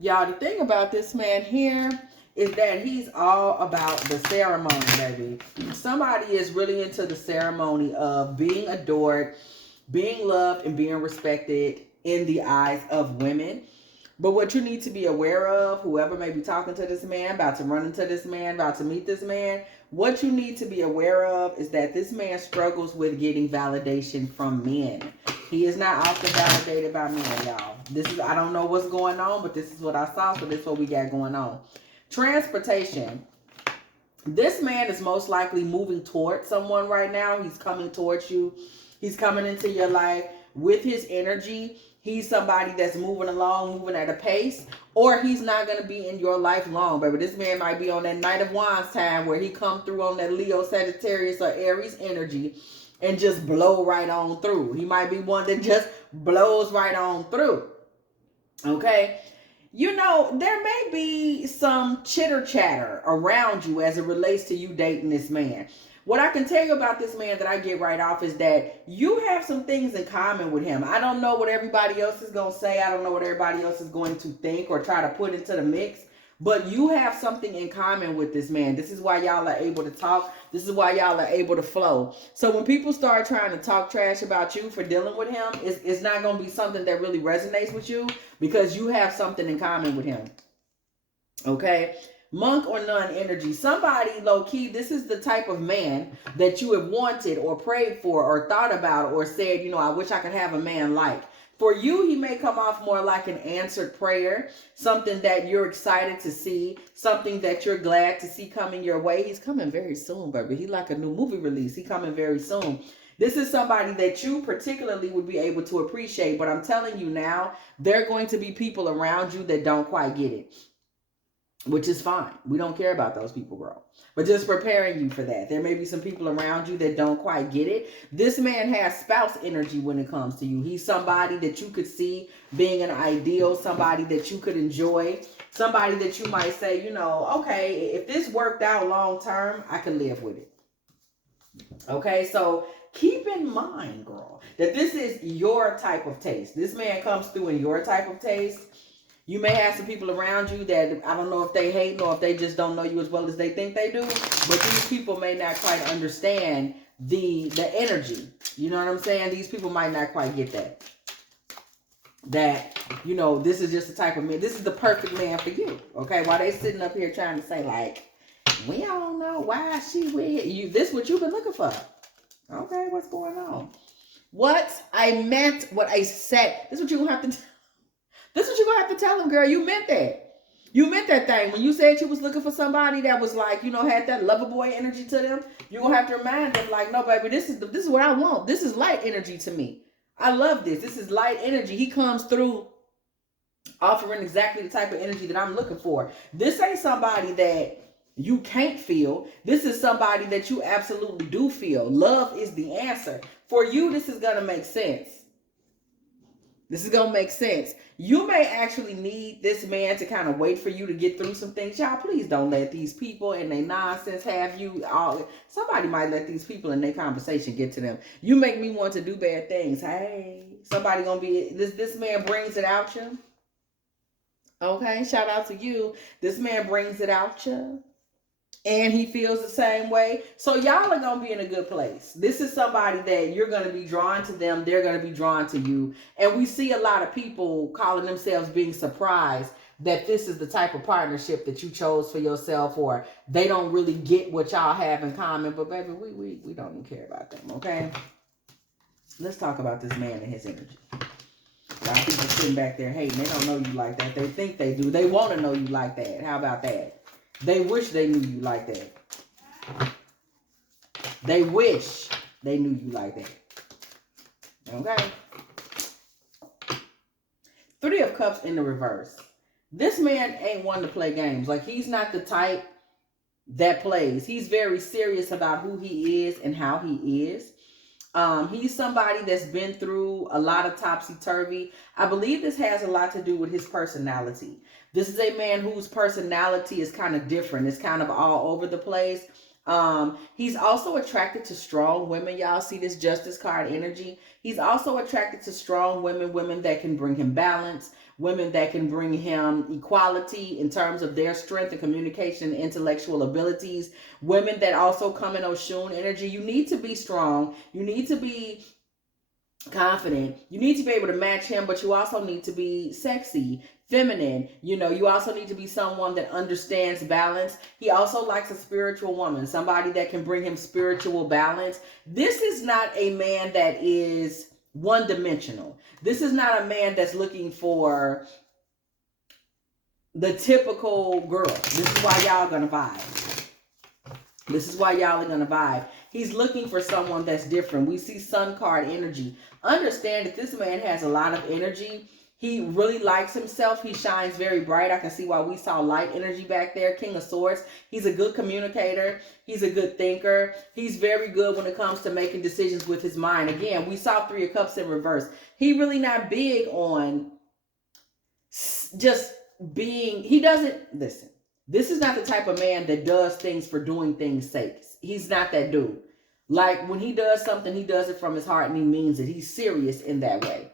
Y'all, the thing about this man here is that he's all about the ceremony, baby. Somebody is really into the ceremony of being adored, being loved, and being respected in the eyes of women. But what you need to be aware of, whoever may be talking to this man, about to run into this man, about to meet this man, what you need to be aware of is that this man struggles with getting validation from men. He is not often validated by men, y'all. This is, I don't know what's going on, but this is what I saw, so this is what we got going on. Transportation. This man is most likely moving towards someone right now. He's coming towards you. He's coming into your life with his energy. He's somebody that's moving along, moving at a pace, or he's not going to be in your life long, baby. This man might be on that Knight of Wands time where he come through on that Leo, Sagittarius, or Aries energy and just blow right on through. He might be one that just blows right on through. Okay? You know, there may be some chitter chatter around you as it relates to you dating this man. What I can tell you about this man that I get right off is that you have some things in common with him. I don't know what everybody else is going to say. I don't know what everybody else is going to think or try to put into the mix. But you have something in common with this man. This is why y'all are able to talk. This is why y'all are able to flow. So when people start trying to talk trash about you for dealing with him, it's not going to be something that really resonates with you because you have something in common with him. Okay? Monk or nun energy. Somebody low-key, this is the type of man that you have wanted or prayed for or thought about or said, you know, I wish I could have a man like. For you, he may come off more like an answered prayer, something that you're excited to see, something that you're glad to see coming your way. He's coming very soon, baby. He's like a new movie release. He's coming very soon. This is somebody that you particularly would be able to appreciate, but I'm telling you now, there are going to be people around you that don't quite get it. Which is fine. We don't care about those people, girl. But just preparing you for that. There may be some people around you that don't quite get it. This man has spouse energy when it comes to you. He's somebody that you could see being an ideal, somebody that you could enjoy, somebody that you might say, you know, okay, if this worked out long term, I can live with it. Okay, so keep in mind, girl, that this is your type of taste. This man comes through in your type of taste. You may have some people around you that I don't know if they hate or if they just don't know you as well as they think they do. But these people may not quite understand the energy. You know what I'm saying? These people might not quite get that. That, you know, this is just the type of man. This is the perfect man for you. Okay? While they sitting up here trying to say like, we don't know why she with you. This what you've been looking for. Okay, what's going on? What I meant, what I said. This is what you're going to have to This is what you're going to have to tell him, girl. You meant that. You meant that thing. When you said you was looking for somebody that was like, you know, had that lover boy energy to them, you're going to have to remind them like, no, baby, this is what I want. This is light energy to me. I love this. This is light energy. He comes through offering exactly the type of energy that I'm looking for. This ain't somebody that you can't feel. This is somebody that you absolutely do feel. Love is the answer. For you, this is going to make sense. This is going to make sense. You may actually need this man to kind of wait for you to get through some things. Y'all, please don't let these people and their nonsense have you all. Somebody might let these people in their conversation get to them. You make me want to do bad things. Hey, somebody going to be, this man brings it out you. Okay, shout out to you. This man brings it out you. And he feels the same way. So y'all are going to be in a good place. This is somebody that you're going to be drawn to them. They're going to be drawn to you. And we see a lot of people calling themselves being surprised that this is the type of partnership that you chose for yourself, or they don't really get what y'all have in common. But baby, we don't even care about them, okay? Let's talk about this man and his energy. A lot of people sitting back there hating. They don't know you like that. They think they do. They want to know you like that. How about that? They wish they knew you like that. They wish they knew you like that. Okay? Three of Cups in the reverse. This man ain't one to play games. Like, he's not the type that plays. He's very serious about who he is and how he is. He's somebody that's been through a lot of topsy-turvy. I believe this has a lot to do with his personality. This is a man whose personality is kind of different. It's kind of all over the place. He's also attracted to strong women. Y'all see this Justice card energy. He's also attracted to strong women that can bring him balance, women that can bring him equality in terms of their strength and communication and intellectual abilities, women that also come in Oshun energy. You need to be strong. You need to be confident. You need to be able to match him, but you also need to be sexy, feminine. You know, you also need to be someone that understands balance. He also likes a spiritual woman, somebody that can bring him spiritual balance. This is not a man that is one dimensional. This is not a man that's looking for the typical girl. This is why y'all gonna vibe. This is why y'all are gonna vibe. He's looking for someone that's different. We see Sun card energy. Understand that this man has a lot of energy. He really likes himself. He shines very bright. I can see why we saw light energy back there. King of Swords. He's a good communicator. He's a good thinker. He's very good when it comes to making decisions with his mind. Again, we saw Three of Cups in reverse. He really not big on just being, he doesn't, listen, this is not the type of man that does things for doing things' sake. He's not that dude. Like, when he does something, he does it from his heart and he means it. He's serious in that way.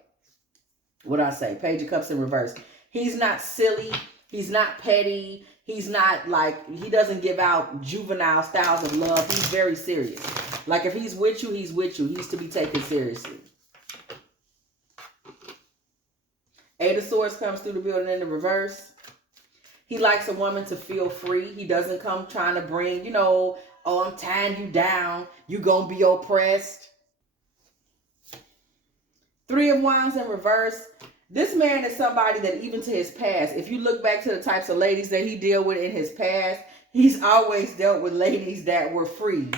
What I say? Page of Cups in reverse. He's not silly. He's not petty. He's not like, he doesn't give out juvenile styles of love. He's very serious. Like, if he's with you, he's with you. He's to be taken seriously. Eight of Swords comes through the building in the reverse. He likes a woman to feel free. He doesn't come trying to bring, you know, oh, I'm tying you down. You gonna be oppressed. Three of Wands in reverse. This man is somebody that even to his past, if you look back to the types of ladies that he dealt with in his past, he's always dealt with ladies that were free.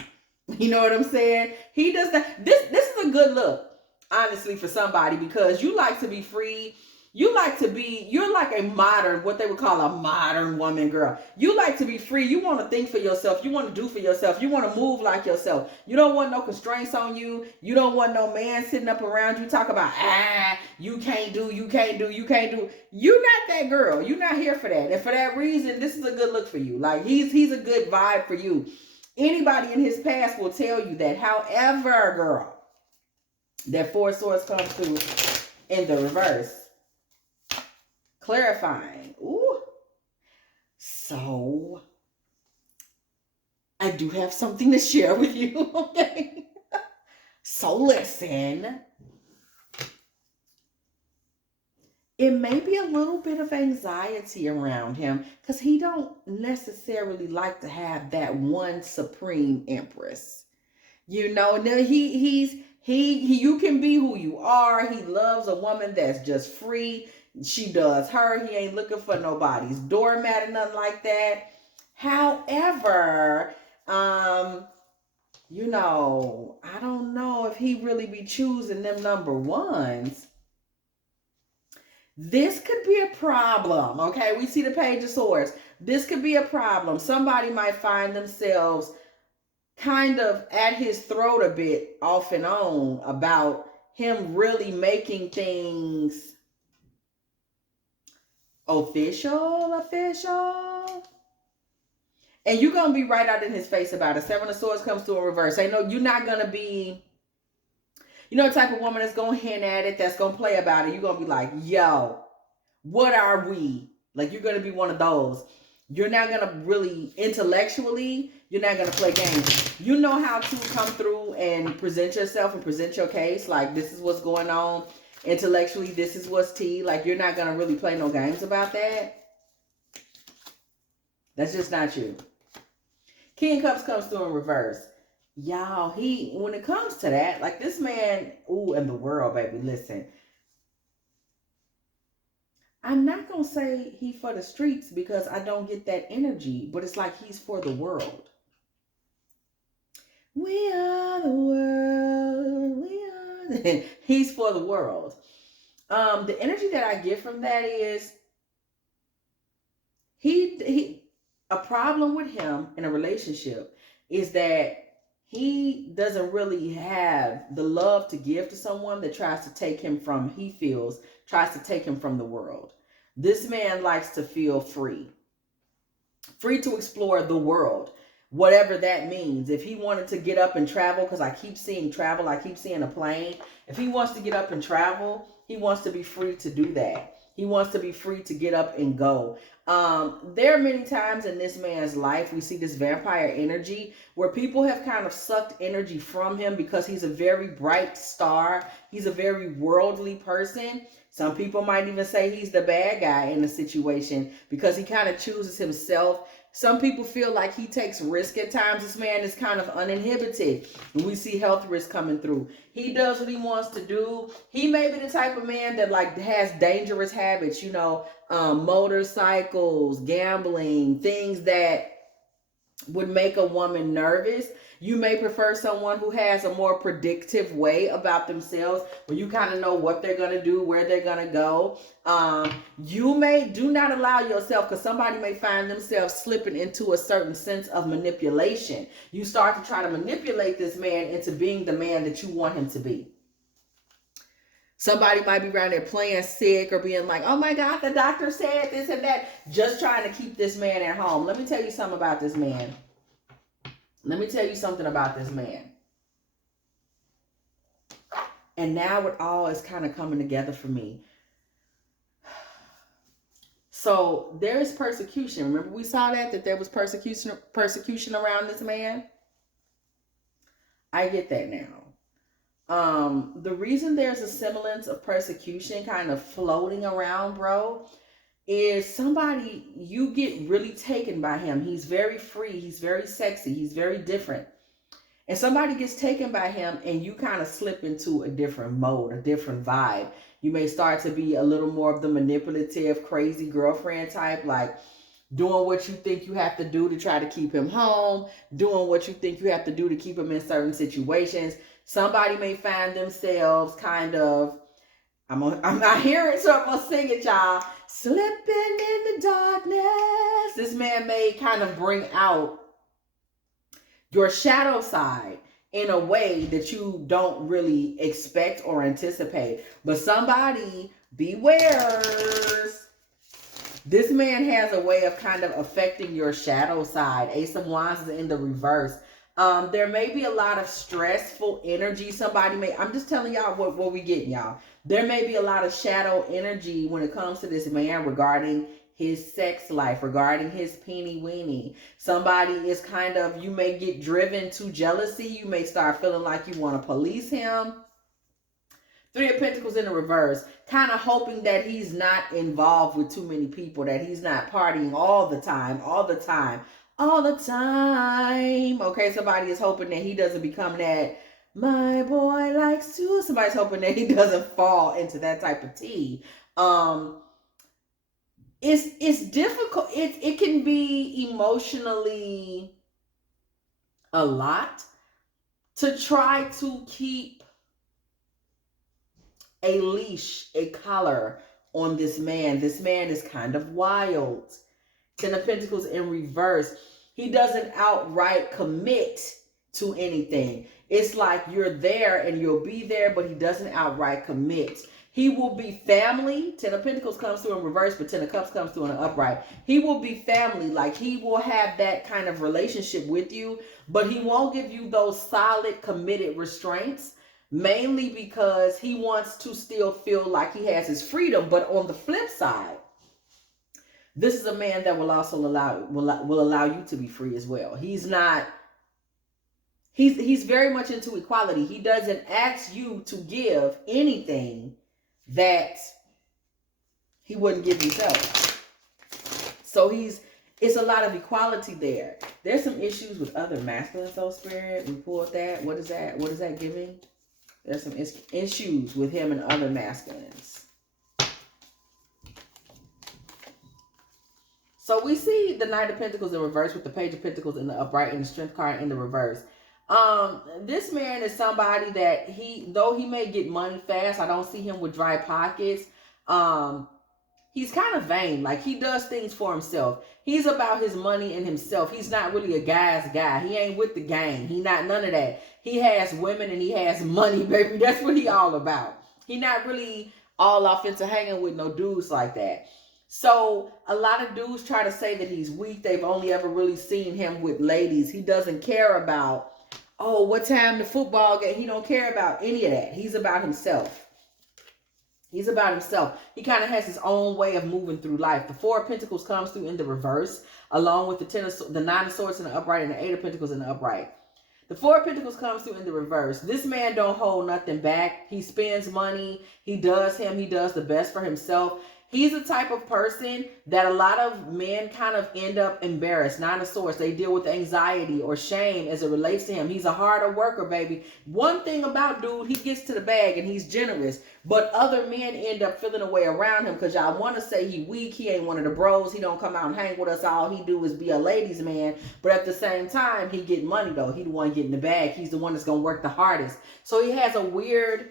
You know what I'm saying? He does that. This is a good look, honestly, for somebody, because you like to be free. You like to be, you're like a modern, what they would call a modern woman, girl. You like to be free. You want to think for yourself. You want to do for yourself. You want to move like yourself. You don't want no constraints on you. You don't want no man sitting up around you talk about, you can't do, you can't do, you can't do. You're not that girl. You're not here for that. And for that reason, this is a good look for you. Like, he's a good vibe for you. Anybody in his past will tell you that. However, girl, that Four of Swords comes through in the reverse. Clarifying. Ooh. So, I do have something to share with you, okay? So listen. It may be a little bit of anxiety around him because he don't necessarily like to have that one supreme empress. You know, you can be who you are. He loves a woman that's just free. She does her. He ain't looking for nobody's doormat or nothing like that. However, you know, I don't know if he really be choosing them number ones. This could be a problem, okay? We see the Page of Swords. This could be a problem. Somebody might find themselves kind of at his throat a bit off and on about him really making things official. And you're going to be right out in his face about it. Seven of Swords comes through in reverse. You're not going to be, you know, the type of woman that's going to hint at it, that's going to play about it. You're going to be like, yo, what are we? Like, you're going to be one of those. You're not going to really, intellectually, you're not going to play games. You know how to come through and present yourself and present your case. Like, this is what's going on. Intellectually, this is what's tea. Like, you're not going to really play no games about that. That's just not you. King of Cups comes through in reverse. Y'all, when it comes to that, like this man, ooh, in the world, baby, listen. I'm not going to say he for the streets because I don't get that energy, but it's like he's for the world. We are the world. He's for the world. The energy that I get from that is a problem with him in a relationship is that he doesn't really have the love to give to someone that tries to take him from, tries to take him from the world. This man likes to feel free to explore the world, whatever that means. If he wanted to get up and travel, because I keep seeing travel, I keep seeing a plane. If he wants to get up and travel, he wants to be free to do that. He wants to be free to get up and go. There are many times in this man's life we see this vampire energy where people have kind of sucked energy from him because he's a very bright star. He's a very worldly person. Some people might even say he's the bad guy in the situation because he kind of chooses himself. Some people feel like he takes risk at times. This man is kind of uninhibited. We see health risk coming through. He does what he wants to do. He may be the type of man that like has dangerous habits, you know, motorcycles, gambling, things that would make a woman nervous. You may prefer someone who has a more predictive way about themselves, where you kind of know what they're going to do, where they're going to go. You may do not allow yourself, because somebody may find themselves slipping into a certain sense of manipulation. You start to try to manipulate this man into being the man that you want him to be. Somebody might be around there playing sick or being like, oh my God, the doctor said this and that, just trying to keep this man at home. Let me tell you something about this man. Let me tell you something about this man. And now it all is kind of coming together for me. So there is persecution. Remember we saw that there was persecution around this man? I get that now. The reason there's a semblance of persecution kind of floating around, bro, is somebody, you get really taken by him. He's very free. He's very sexy. He's very different. And somebody gets taken by him and you kind of slip into a different mode, a different vibe. You may start to be a little more of the manipulative, crazy girlfriend type, like doing what you think you have to do to try to keep him home, doing what you think you have to do to keep him in certain situations. Somebody may find themselves kind of, I'm not hearing, so I'm gonna sing it, y'all. Slipping in the darkness. This man may kind of bring out your shadow side in a way that you don't really expect or anticipate. But somebody beware. This man has a way of kind of affecting your shadow side. Ace of Wands is in the reverse. There may be a lot of stressful energy. Somebody may, I'm just telling y'all what we getting, y'all. There may be a lot of shadow energy when it comes to this man regarding his sex life, regarding his peenie weenie. Somebody is kind of, you may get driven to jealousy. You may start feeling like you want to police him. Three of Pentacles in the reverse, kind of hoping that he's not involved with too many people, that he's not partying all the time. Okay, somebody is hoping that he doesn't become that, my boy likes to. Somebody's hoping that he doesn't fall into that type of tea. It's difficult. It can be emotionally a lot to try to keep a leash, a collar on this man. This man is kind of wild. Ten of Pentacles in reverse. He doesn't outright commit to anything. It's like you're there and you'll be there, but he doesn't outright commit. He will be family. Ten of Pentacles comes through in reverse, but Ten of Cups comes through in an upright. He will be family. Like he will have that kind of relationship with you, but he won't give you those solid, committed restraints, mainly because he wants to still feel like he has his freedom. But on the flip side, this is a man that will also will allow you to be free as well. He's very much into equality. He doesn't ask you to give anything that he wouldn't give himself. So it's a lot of equality there. There's some issues with other masculine soul spirit. We pulled that. What is that? What is that giving? There's some issues with him and other masculines. So we see the Knight of Pentacles in reverse with the Page of Pentacles in the upright and the Strength card in the reverse. This man is somebody that though he may get money fast, I don't see him with dry pockets. He's kind of vain. Like he does things for himself. He's about his money and himself. He's not really a guy's guy. He ain't with the gang. He not none of that. He has women and he has money, baby. That's what he all about. He not really all off into hanging with no dudes like that. So a lot of dudes try to say that he's weak. They've only ever really seen him with ladies. He doesn't care about, oh, what time the football game. He don't care about any of that. He's about himself. He's about himself. He kind of has his own way of moving through life. The Four of Pentacles comes through in the reverse, along with the Nine of Swords in the upright and the Eight of Pentacles in the upright. The Four of Pentacles comes through in the reverse. This man don't hold nothing back. He spends money. He does the best for himself. He's the type of person that a lot of men kind of end up embarrassed. Nine of Swords, they deal with anxiety or shame as it relates to him. He's a harder worker, baby. One thing about dude, he gets to the bag and he's generous. But other men end up feeling a way around him because y'all want to say he weak. He ain't one of the bros. He don't come out and hang with us. All he do is be a ladies' man. But at the same time, he get money, though. He the one getting the bag. He's the one that's going to work the hardest. So he has a weird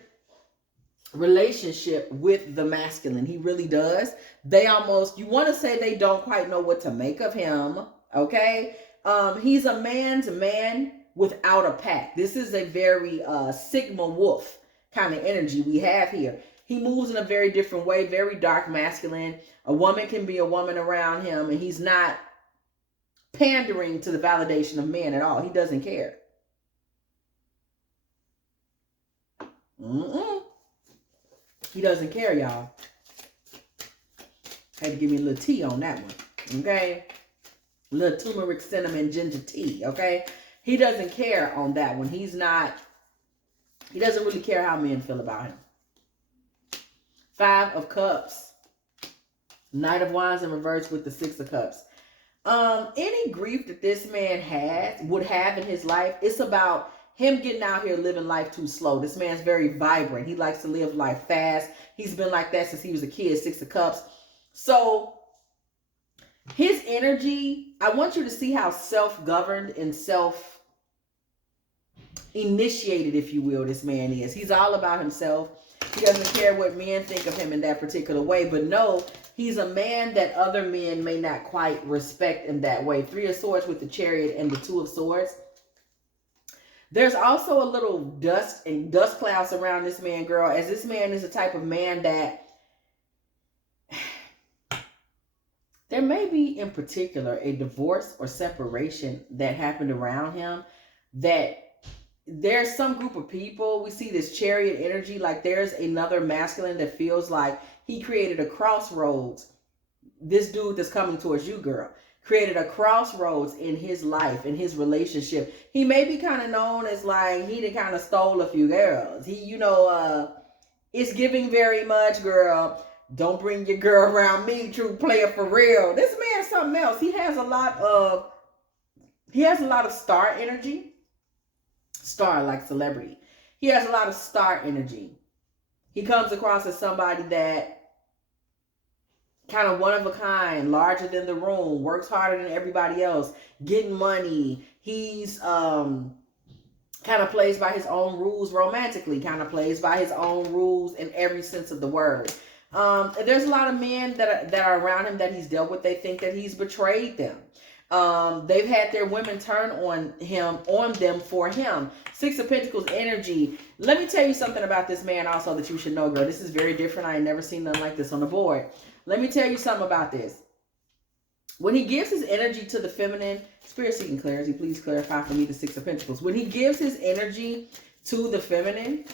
relationship with the masculine. He really does. They almost, you want to say they don't quite know what to make of him. Okay. He's a man's man without a pack. This is a very Sigma wolf kind of energy we have here. He moves in a very different way, very dark masculine. A woman can be a woman around him, and he's not pandering to the validation of men at all. He doesn't care. He doesn't care, y'all. Had to give me a little tea on that one, okay? A little turmeric, cinnamon, ginger tea, okay? He doesn't care on that one. He doesn't really care how men feel about him. Five of Cups. Knight of Wands in reverse with the Six of Cups. Any grief that this man would have in his life, it's about him getting out here living life too slow. This man's very vibrant. He likes to live life fast. He's been like that since he was a kid, Six of Cups. So his energy, I want you to see how self-governed and self-initiated, if you will, this man is. He's all about himself. He doesn't care what men think of him in that particular way. But no, he's a man that other men may not quite respect in that way. Three of Swords with the Chariot and the Two of Swords. There's also a little dust clouds around this man, girl, as this man is the type of man that there may be in particular a divorce or separation that happened around him, that there's some group of people, we see this Chariot energy, like there's another masculine that feels like he created a crossroads. This dude that's coming towards you, girl, created a crossroads in his life, in his relationship. He may be kind of known as like, he done kind of stole a few girls. He, it's giving very much, girl, don't bring your girl around me, true player for real. This man's something else. He has a lot of star energy. Star, like celebrity. He has a lot of star energy. He comes across as somebody that kind of one of a kind, larger than the room, works harder than everybody else, getting money. He's kind of plays by his own rules romantically, kind of plays by his own rules in every sense of the word. There's a lot of men that are around him that he's dealt with. They think that he's betrayed them. They've had their women turn on them for him. Six of Pentacles energy. Let me tell you something about this man also that you should know, girl. This is very different. I ain't never seen nothing like this on the board. Let me tell you something about this. When he gives his energy to the feminine, Spirit seeking clarity, please clarify for me the Six of Pentacles. When he gives his energy to the feminine,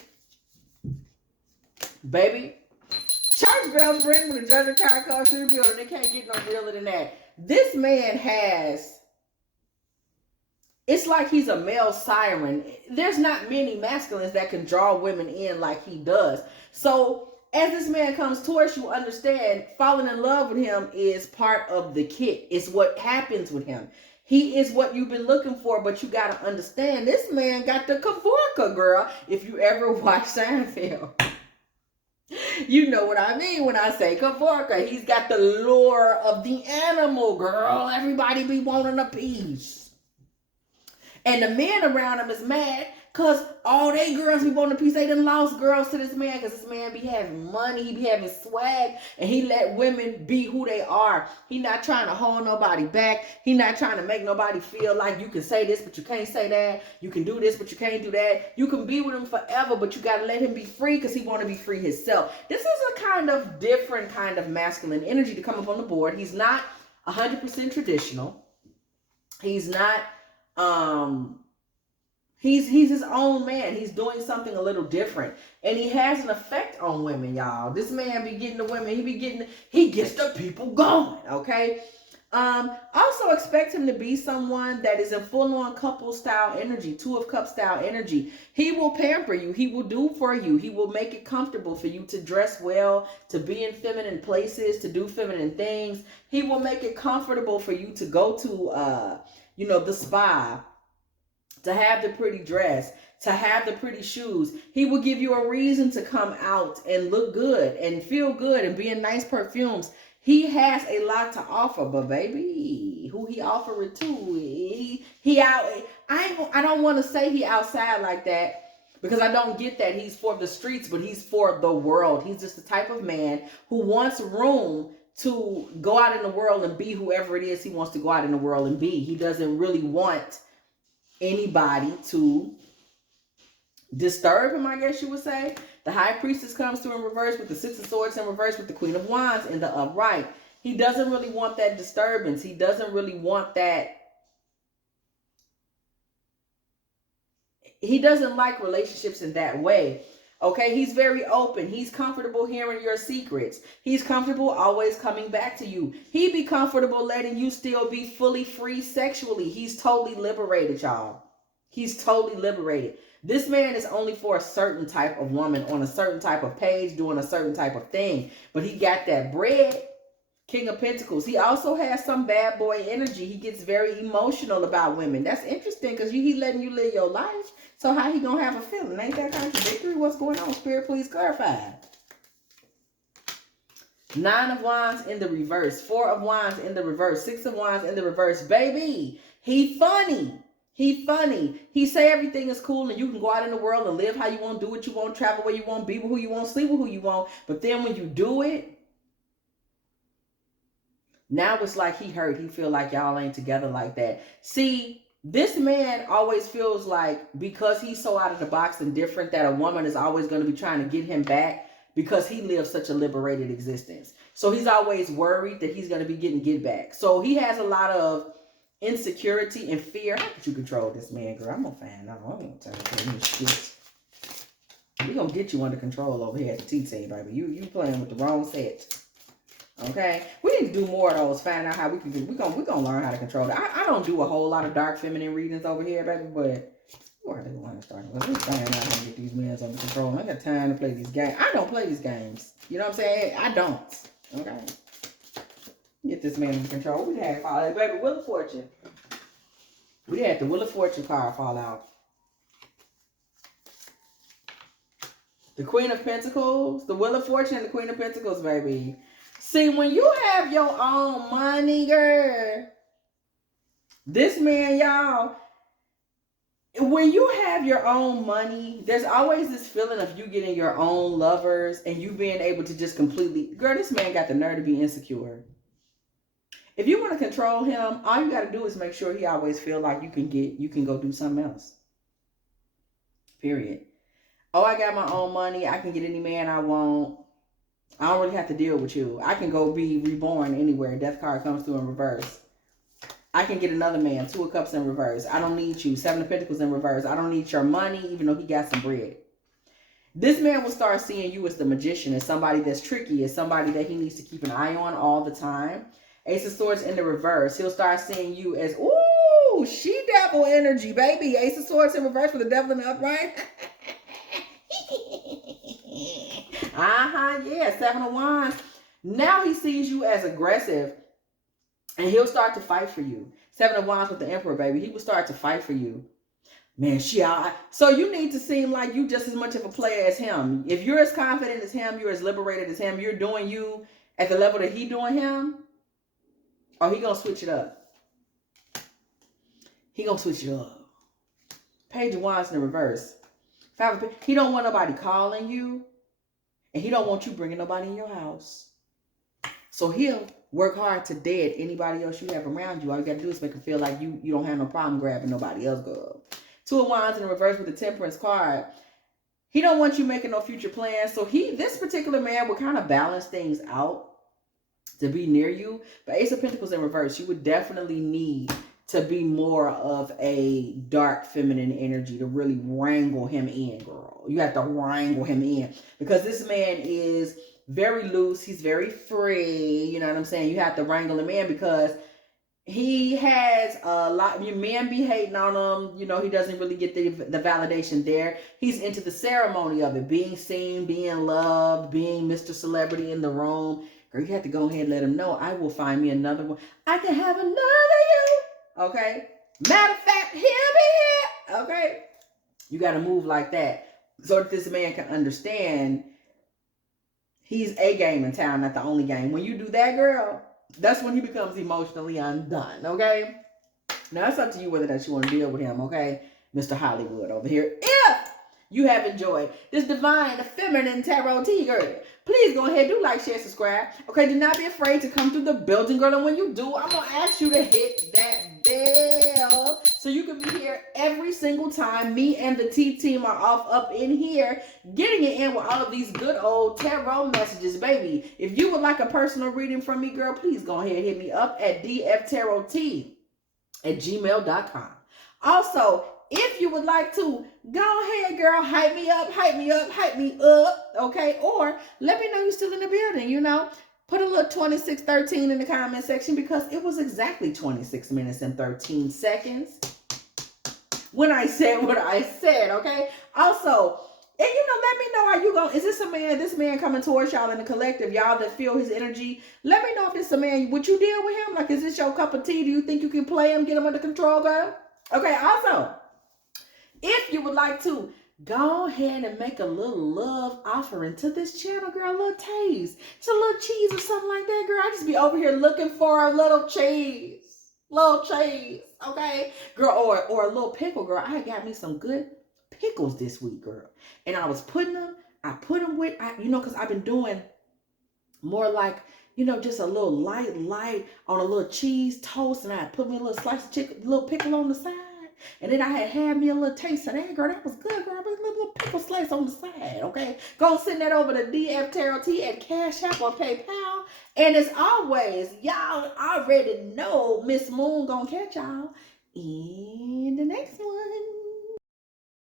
baby, church bells ring when the judge of card comes to the building. They can't get no realer than that. This man has, it's like he's a male siren. There's not many masculines that can draw women in like he does. So as this man comes towards you, understand, falling in love with him is part of the kit. It's what happens with him. He is what you've been looking for, but you got to understand, this man got the Kavorka, girl. If you ever watch Seinfeld, you know what I mean when I say Kavorka. He's got the lure of the animal, girl. Everybody be wanting a piece. And the men around him is mad because all they girls be wanting a piece. They done lost girls to this man because this man be having money. He be having swag. And he let women be who they are. He not trying to hold nobody back. He not trying to make nobody feel like you can say this, but you can't say that. You can do this, but you can't do that. You can be with him forever, but you got to let him be free because he want to be free himself. This is a kind of different kind of masculine energy to come up on the board. He's not 100% traditional. He's not He's his own man. He's doing something a little different. And he has an effect on women, y'all. This man be getting the women. He gets the people going, okay? Also expect him to be someone that is in full-on couple style energy, two of cup style energy. He will pamper you. He will do for you. He will make it comfortable for you to dress well, to be in feminine places, to do feminine things. He will make it comfortable for you to go to, the spa, to have the pretty dress, to have the pretty shoes. He will give you a reason to come out and look good and feel good and be in nice perfumes. He has a lot to offer, but baby, who he offer it to? I don't want to say he outside like that, because I don't get that he's for the streets, but he's for the world. He's just the type of man who wants room to go out in the world and be whoever it is he wants to go out in the world and be. He doesn't really want anybody to disturb him, I guess you would say. The High Priestess comes through in reverse with the Six of Swords in reverse with the Queen of Wands in the upright. He doesn't really want that disturbance. He doesn't really want that. He doesn't like relationships in that way. Okay, he's very open. He's comfortable hearing your secrets. He's comfortable always coming back to you. He'd be comfortable letting you still be fully free sexually. He's totally liberated, y'all. He's totally liberated. This man is only for a certain type of woman on a certain type of page doing a certain type of thing. But he got that bread. King of Pentacles. He also has some bad boy energy. He gets very emotional about women. That's interesting because he letting you live your life. So how he gonna have a feeling? Ain't that contradictory? What's going on? Spirit, please clarify. Nine of Wands in the reverse. Four of Wands in the reverse. Six of Wands in the reverse. Baby, he funny. He funny. He say everything is cool and you can go out in the world and live how you want, do what you want, travel where you want, be with who you want, sleep with who you want. But then when you do it, now it's like he hurt. He feel like y'all ain't together like that. See, this man always feels like because he's so out of the box and different that a woman is always going to be trying to get him back because he lives such a liberated existence. So he's always worried that he's going to be getting get back. So he has a lot of insecurity and fear. How could you control this man, girl? I'm gonna find out. I'm gonna tell you shit. We gonna get you under control over here at the T-Team, baby. You playing with the wrong set. Okay, we need to do more of those. Find out how we can do. We gonna learn how to control it. I don't do a whole lot of dark feminine readings over here, baby, but where do we want to start? Let's find out how to get these men under control. I got time to play these games. I don't play these games. You know what I'm saying? I don't. Okay. Get this man under control. We had fall out, baby. Wheel of Fortune. We had the Wheel of Fortune card fall out. The Queen of Pentacles, the Wheel of Fortune, and the Queen of Pentacles, baby. See, when you have your own money, girl, this man, y'all, when you have your own money, there's always this feeling of you getting your own lovers and you being able to just completely, girl, this man got the nerve to be insecure. If you want to control him, all you got to do is make sure he always feel like you can go do something else. Period. Oh, I got my own money. I can get any man I want. I don't really have to deal with you. I can go be reborn anywhere. Death card comes through in reverse. I can get another man. Two of Cups in reverse. I don't need you. Seven of Pentacles in reverse. I don't need your money, even though he got some bread. This man will start seeing you as the magician, as somebody that's tricky, as somebody that he needs to keep an eye on all the time. Ace of Swords in the reverse. He'll start seeing you as, ooh, she-devil energy, baby. Ace of Swords in reverse with the devil in the upright. Yeah, Seven of Wands. Now he sees you as aggressive and he'll start to fight for you. Seven of Wands with the Emperor, baby. He will start to fight for you. Man, so you need to seem like you just as much of a player as him. If you're as confident as him, you're as liberated as him, you're doing you at the level that he doing him, or he gonna switch it up. He gonna switch it up. Page of Wands in the reverse. He don't want nobody calling you. And he don't want you bringing nobody in your house. So he'll work hard to dead anybody else you have around you. All you got to do is make him feel like you don't have no problem grabbing nobody else, girl. Two of Wands in the reverse with the Temperance card. He don't want you making no future plans. So this particular man will kind of balance things out to be near you. But Ace of Pentacles in reverse, you would definitely need to be more of a dark feminine energy to really wrangle him in, girl. You have to wrangle him in because this man is very loose. He's very free. You know what I'm saying? You have to wrangle him in because he has a lot. Men be hating on him. You know, he doesn't really get the validation there. He's into the ceremony of it, being seen, being loved, being Mr. Celebrity in the room. Girl, you have to go ahead and let him know, I will find me another one. I can have another you. Okay? Matter of fact, he'll be here. Okay? You got to move like that so that this man can understand he's a game in town, not the only game. When you do that, girl, that's when he becomes emotionally undone. Okay? Now, it's up to you whether that you want to deal with him. Okay? Mr. Hollywood over here. If you have enjoyed this divine feminine tarot tea, girl, please go ahead, do like, share, subscribe. Okay, do not be afraid to come through the building, girl. And when you do, I'm going to ask you to hit that bell so you can be here every single time me and the T team are up in here, getting it in with all of these good old tarot messages, baby. If you would like a personal reading from me, girl, please go ahead and hit me up at dftarottea@gmail.com. Also, if you would like to, go ahead, girl, hype me up, okay? Or let me know you're still in the building, you know? Put a little 2613 in the comment section because it was exactly 26 minutes and 13 seconds when I said what I said, okay? Also, and you know, let me know how you going. Is this man coming towards y'all in the collective, y'all that feel his energy? Let me know if it's a man, would you deal with him? Like, is this your cup of tea? Do you think you can play him, get him under control, girl? Okay, also, if you would like to, go ahead and make a little love offering to this channel, girl. A little taste. It's a little cheese or something like that, girl. I just be over here looking for a little cheese. Little cheese, okay? Girl, or a little pickle, girl. I got me some good pickles this week, girl. And I was put them with, you know, because I've been doing more like, you know, just a little light on a little cheese toast. And I put me a little slice of chicken, little pickle on the side. And then I had me a little taste of that, girl. That was good, girl. A little pickle slice on the side, okay? Go send that over to dftarottea at Cash App or PayPal. And as always, y'all already know Miss Moon gonna catch y'all in the next one.